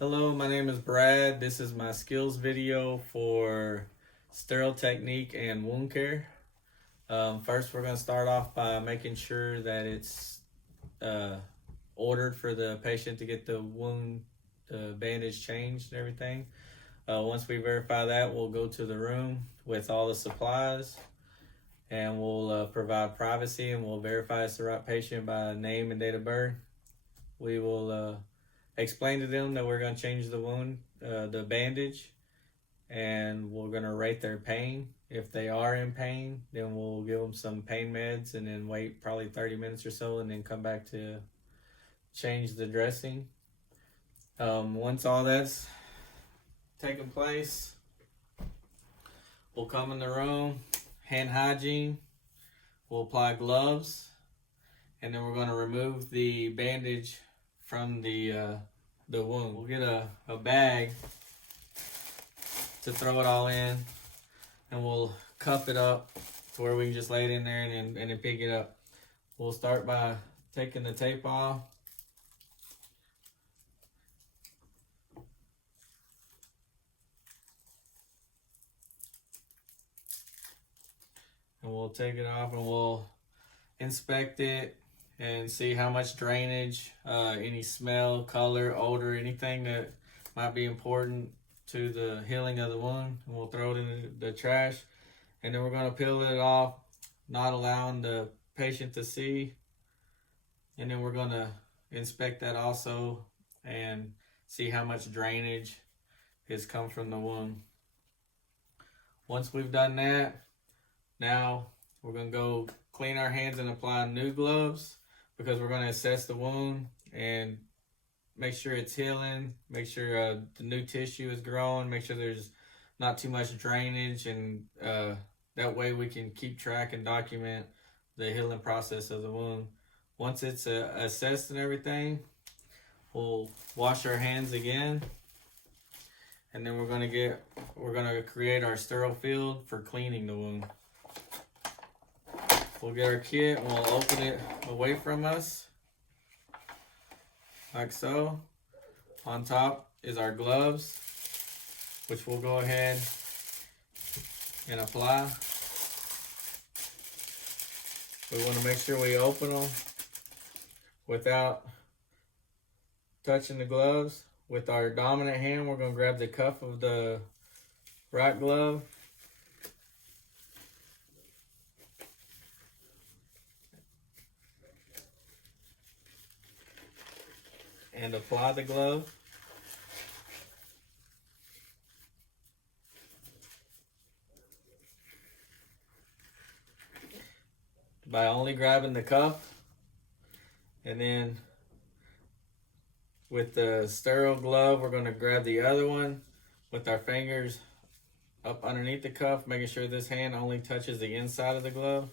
Hello, my name is Brad. This is my skills video for sterile technique and wound care. First, we're going to start off by making sure that it's ordered for the patient to get the wound bandage changed and everything. Once we verify that, we'll go to the room with all the supplies and we'll provide privacy, and we'll verify it's the right patient by name and date of birth. We will explain to them that we're going to change the wound, the bandage, and we're going to rate their pain. If they are in pain, then we'll give them some pain meds and then wait probably 30 minutes or so and then come back to change the dressing. Once all that's taken place, we'll come in the room, hand hygiene, we'll apply gloves, and then we're going to remove the bandage from the wound. We'll get a bag to throw it all in, and we'll cuff it up to where we can just lay it in there and then pick it up. We'll start by taking the tape off. And we'll take it off and we'll inspect it and see how much drainage, any smell, color, odor, anything that might be important to the healing of the wound. And we'll throw it in the trash. And then we're going to peel it off, not allowing the patient to see. And then we're going to inspect that also and see how much drainage has come from the wound. Once we've done that, now we're going to go clean our hands and apply new gloves, because we're going to assess the wound and make sure it's healing, make sure the new tissue is growing, make sure there's not too much drainage, and that way we can keep track and document the healing process of the wound. Once it's assessed and everything, we'll wash our hands again, and then we're going to create our sterile field for cleaning the wound. We'll get our kit and we'll open it away from us, like so. On top is our gloves, which we'll go ahead and apply. We want to make sure we open them without touching the gloves. With our dominant hand, we're going to grab the cuff of the right glove and apply the glove. By only grabbing the cuff, and then with the sterile glove, we're going to grab the other one with our fingers up underneath the cuff, making sure this hand only touches the inside of the glove.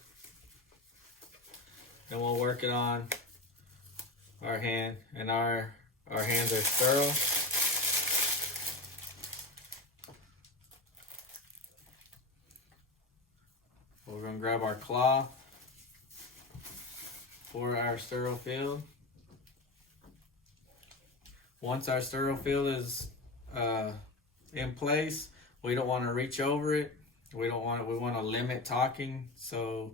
Then we'll work it on our hand, and our hands are sterile. We're going to grab our cloth for our sterile field. Once our sterile field is in place, we don't want to reach over it. We want to limit talking, so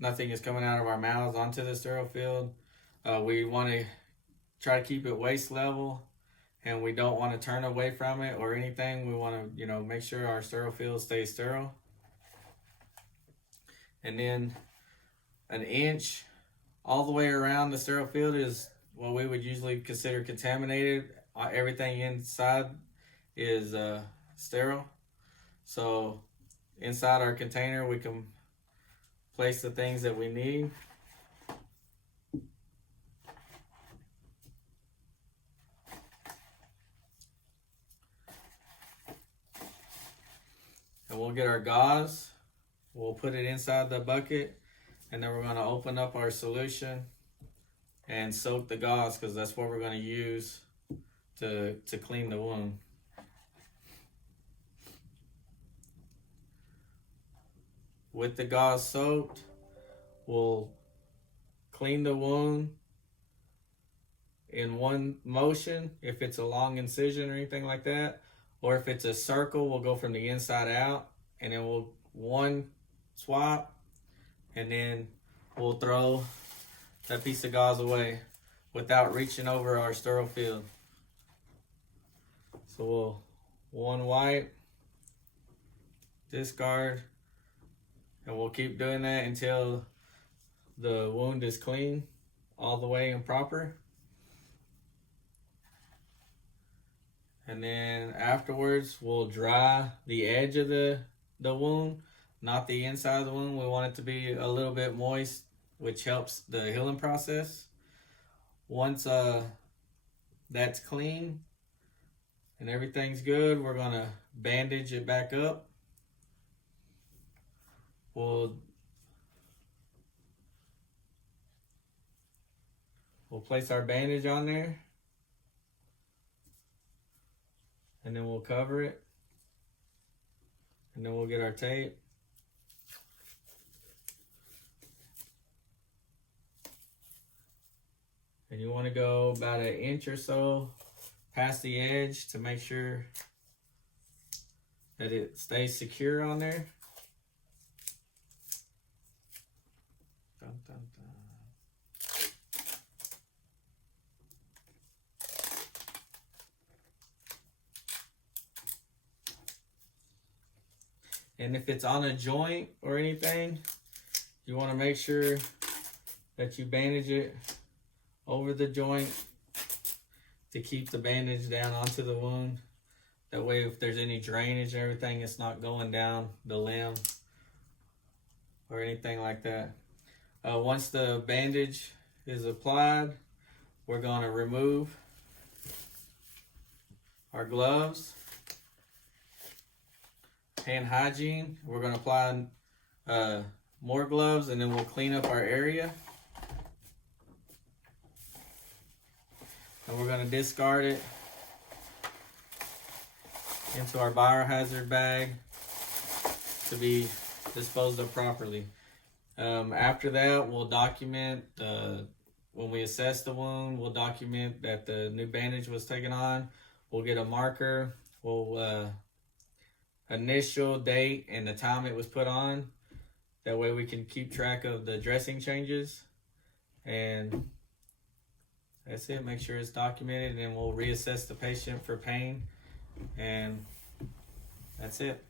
nothing is coming out of our mouths onto the sterile field. We want to try to keep it waist level, and we don't want to turn away from it or anything. We want to, make sure our sterile field stays sterile. And then an inch all the way around the sterile field is what we would usually consider contaminated. Everything inside is sterile. So inside our container, we can place the things that we need. And we'll get our gauze. We'll put it inside the bucket, and then we're going to open up our solution and soak the gauze, because that's what we're going to use to clean the wound. With the gauze soaked, we'll clean the wound in one motion if it's a long incision or anything like that, or if it's a circle, we'll go from the inside out, and then we'll one swap, and then we'll throw that piece of gauze away without reaching over our sterile field. So we'll one wipe, discard, and we'll keep doing that until the wound is clean all the way and proper. And then afterwards, we'll dry the edge of the wound, not the inside of the wound. We want it to be a little bit moist, which helps the healing process. Once that's clean and everything's good, we're gonna bandage it back up. We'll place our bandage on there, and then we'll cover it, and then we'll get our tape. And you want to go about 1 inch or so past the edge to make sure that it stays secure on there. Dun, dun, dun. And if it's on a joint or anything, you want to make sure that you bandage it over the joint to keep the bandage down onto the wound. That way, if there's any drainage and everything, it's not going down the limb or anything like that. Once the bandage is applied, we're going to remove our gloves. Hand hygiene, we're going to apply more gloves, and then we'll clean up our area. And we're going to discard it into our biohazard bag to be disposed of properly. After that, we'll document when we assess the wound, we'll document that the new bandage was taken on. We'll get a marker. We'll initial date and the time it was put on. That way we can keep track of the dressing changes. And that's it. Make sure it's documented, and then we'll reassess the patient for pain. And that's it.